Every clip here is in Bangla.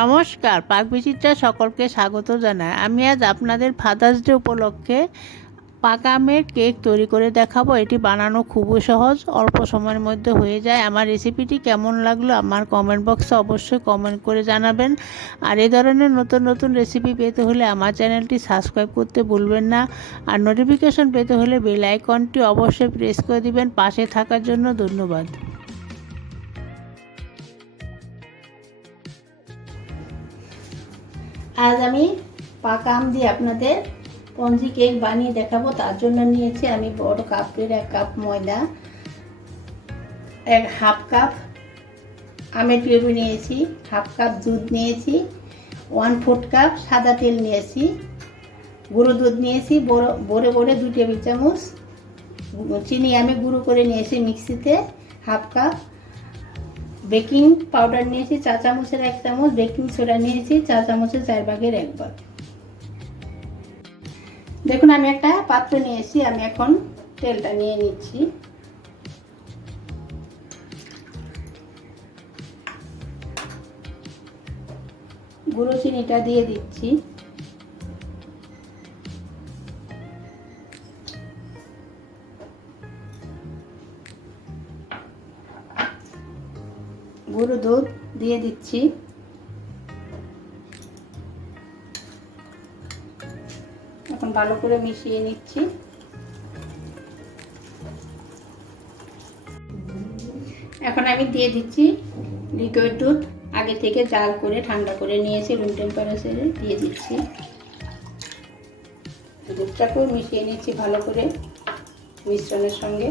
নমস্কার পাক বিচিত্রা সকলকে স্বাগত জানাই। আমি আজ আপনাদের ফাদার্স ডে উপলক্ষে পাকা আমের কেক তৈরি করে দেখাবো। এটি বানানো খুবই সহজ, অল্প সময়ের মধ্যে হয়ে যায়। আমার রেসিপিটি কেমন লাগল আমার কমেন্ট বক্সে অবশ্যই কমেন্ট করে জানাবেন। আর এই ধরনের নতুন নতুন রেসিপি পেতে হলে আমার চ্যানেলটি সাবস্ক্রাইব করতে ভুলবেন না। আর নোটিফিকেশন পেতে হলে বেল আইকনটি অবশ্যই প্রেস করে দিবেন। পাশে থাকার জন্য ধন্যবাদ। আজ আমি পাকা আম দিয়ে আপনাদের পঞ্জি কেক বানিয়ে দেখাবো। তার জন্য নিয়েছি আমি বড় কাপের এক কাপ ময়দা, এক হাফ কাপ আমের পিউরি নিয়েছি, হাফ কাপ দুধ নিয়েছি ওয়ান ফোর্থ কাপ সাদা তেল নিয়েছি, গুঁড়ো দুধ নিয়েছি, বড়, বড়ে বড়ে দু টেবিল চামচ, চিনি আমি গুঁড়ো করে নিয়েছি মিক্সিতে, হাফ কাপ বেকিং পাউডার নিয়েছি, চা চামচের এক চামচ, বেকিং সোডা নিয়েছি, চা চামচের চার ভাগের এক ভাগ। দেখুন, আমি একটা পাত্র নিয়েছি, আমি এখন তেলটা নিয়ে নিচ্ছি। গুঁড়ো চিনিটা দিয়ে দিচ্ছি। গুঁড়ো দুধ দিয়ে দিচ্ছি। এখন ভালো করে মিশিয়ে নিচ্ছি। এখন আমি দিয়ে দিচ্ছি লিকুইড দুধ। আগে থেকে জাল করে ঠান্ডা করে নিয়েছি রুম টেম্পারেচারে দিয়ে দিচ্ছি। দুধটাকেও মিশিয়ে নিচ্ছি ভালো করে মিশ্রণের সঙ্গে।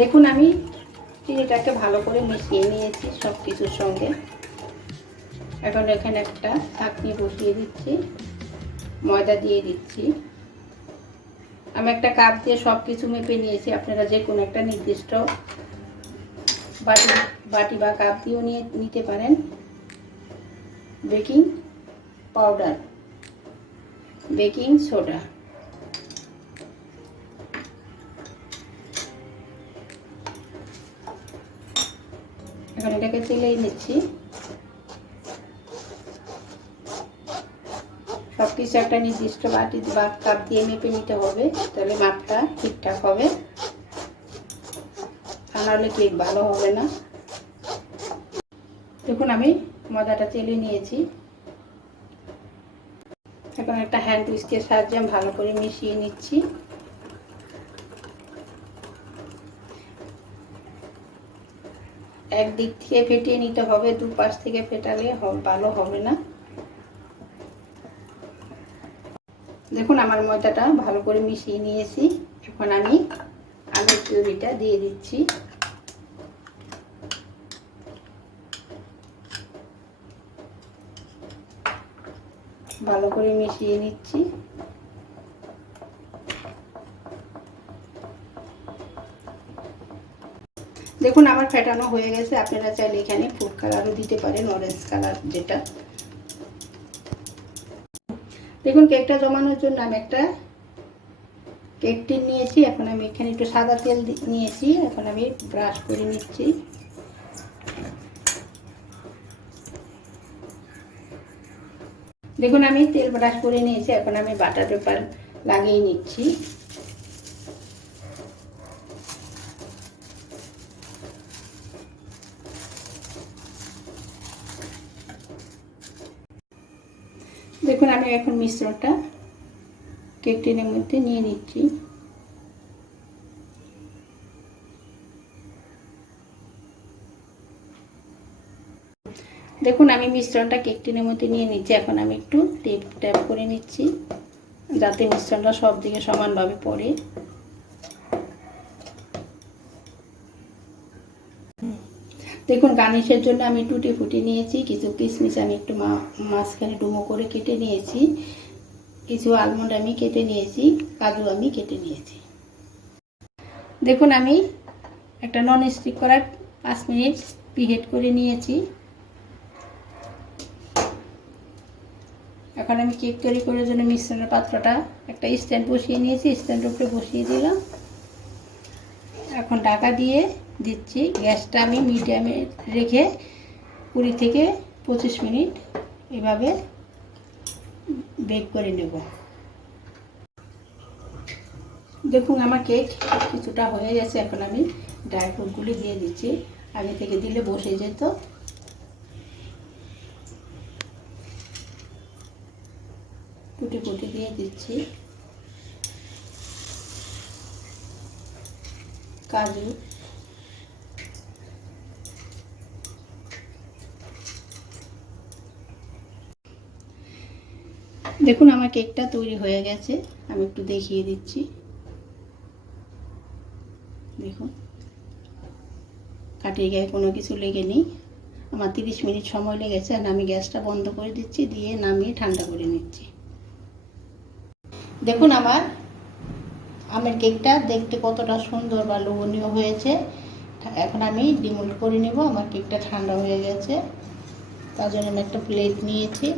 দেখুন, আমি চিনিটাকে ভালো করে মিশিয়ে নিয়েছি সব কিছুর সঙ্গে। এখন এখানে একটা চাটনি বসিয়ে দিচ্ছি, ময়দা দিয়ে দিচ্ছি। আমি একটা কাপ দিয়ে সব কিছু মেপে নিয়েছি, আপনারা যে কোনো একটা নির্দিষ্ট বাটি বাটি বা কাপ দিয়েও নিয়ে, নিতে পারেন। Baking powder, baking soda. এখন এটাকে তেলেই নিচ্ছি। সব কিছু একটা নির্দিষ্ট বাটি বা কাপ দিয়ে মেপে নিতে হবে, তাহলে মাপটা ঠিকঠাক হবে। তা নাহলে কেক ভালো হবে না। দেখুন, আমি ময়দাটা চেলে নিয়েছি। এখন একটা হ্যান্ড উইস্কের সাহায্যে আমি ভালো করে মিশিয়ে নিচ্ছি। একদিক থেকে ফেটিয়ে নিতে হবে দু পাশ থেকে ফেটালে ভালো হবে না। দেখুন, আমার ময়দাটা ভালো করে মিশিয়ে নিয়েছি। এখন আমি আলুর পিউরিটা দিয়ে দিচ্ছি। ভালো করে মিশিয়ে নিচ্ছি। দেখুন, আমার ফেটানো হয়ে গেছে। আপনারা চাইলে এখানে ফুড কালারও দিতে পারেন অরেঞ্জ কালার যেটা। দেখুন কেকটা জমানোর জন্য আমি একটা কেক টিন নিয়েছি। এখন আমি এখানে একটু সাদা তেল নিয়েছি। এখন আমি ব্রাশ করে নিচ্ছি। দেখুন, আমি তেল ব্রাশ করে নিয়েছি। এখন আমি বাটার পেপার লাগিয়ে নিচ্ছি। দেখুন, আমি এখন মিশ্রণটা কেক টিনের মধ্যে নিয়ে নিচ্ছি। দেখুন, আমি মিশ্রণটা কেক টিনের মধ্যে নিয়ে নিচ্ছি। এখন আমি একটু টেপ, ট্যাপ করে নিচ্ছি, যাতে মিশ্রণটা সব দিকে সমানভাবে পড়ে। দেখুন, গার্নিশের জন্য আমি টুটি ফুটি নিয়েছি, কিছু কিশমিশ আমি একটু মাঝখানে ডুমো করে কেটে নিয়েছি, কিছু আলমন্ড আমি কেটে নিয়েছি, কাজু আমি কেটে নিয়েছি। দেখুন, আমি একটা নন স্টিক করার পাঁচ মিনিট প্রিহেট করে নিয়েছি। এখন আমি কেক তৈরি করার জন্য মিশ্রণের পাত্রটা একটা স্ট্যান্ড বসিয়ে নিয়েছি স্ট্যান্ডের উপরে বসিয়ে দিলাম। এখন ঢাকা দিয়ে দিচ্ছি। গ্যাসটা আমি মিডিয়ামে রেখে কুড়ি থেকে পঁচিশ মিনিট এভাবে বেক করে নেব। দেখুন, আমার কেক কিছুটা হয়ে গেছে। এখন আমি ড্রাই ফ্রুটগুলি দিয়ে দিচ্ছি। আগে থেকে দিলে বসে যেত। কুটি কুটি দিয়ে দিচ্ছি। কাজু দেখুন, আমার কেকটা তৈরি হয়ে গেছে। আমি একটু দেখিয়ে দিচ্ছি। দেখুন, কাটিয়ে গায়ে কোনো কিছু লেগে নেই। আমার তিরিশ মিনিট সময় লেগেছে আর আমি গ্যাসটা বন্ধ করে দিচ্ছি, দিয়ে নামিয়ে ঠান্ডা করে নিচ্ছি। দেখুন, আমার আমের কেকটা দেখতে কতটা সুন্দর বা লোভনীয় হয়েছে। এখন আমি ডিমোল্ড করে নেব। আমার কেকটা ঠান্ডা হয়ে গেছে। তার জন্য আমি একটা প্লেট নিয়েছি।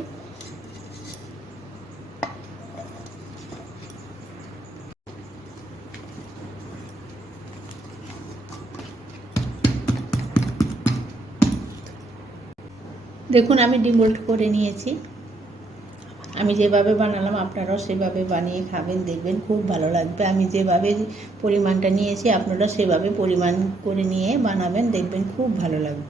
দেখুন, আমি ডিমোল্ড করে নিয়েছি। আমি যেভাবে বানালাম, আপনারাও সেভাবে বানিয়ে খাবেন, দেখবেন খুব ভালো লাগবে। আমি যেভাবে পরিমাণটা নিয়েছি, আপনারা সেভাবে পরিমাণ করে নিয়ে বানাবেন, দেখবেন খুব ভালো লাগবে।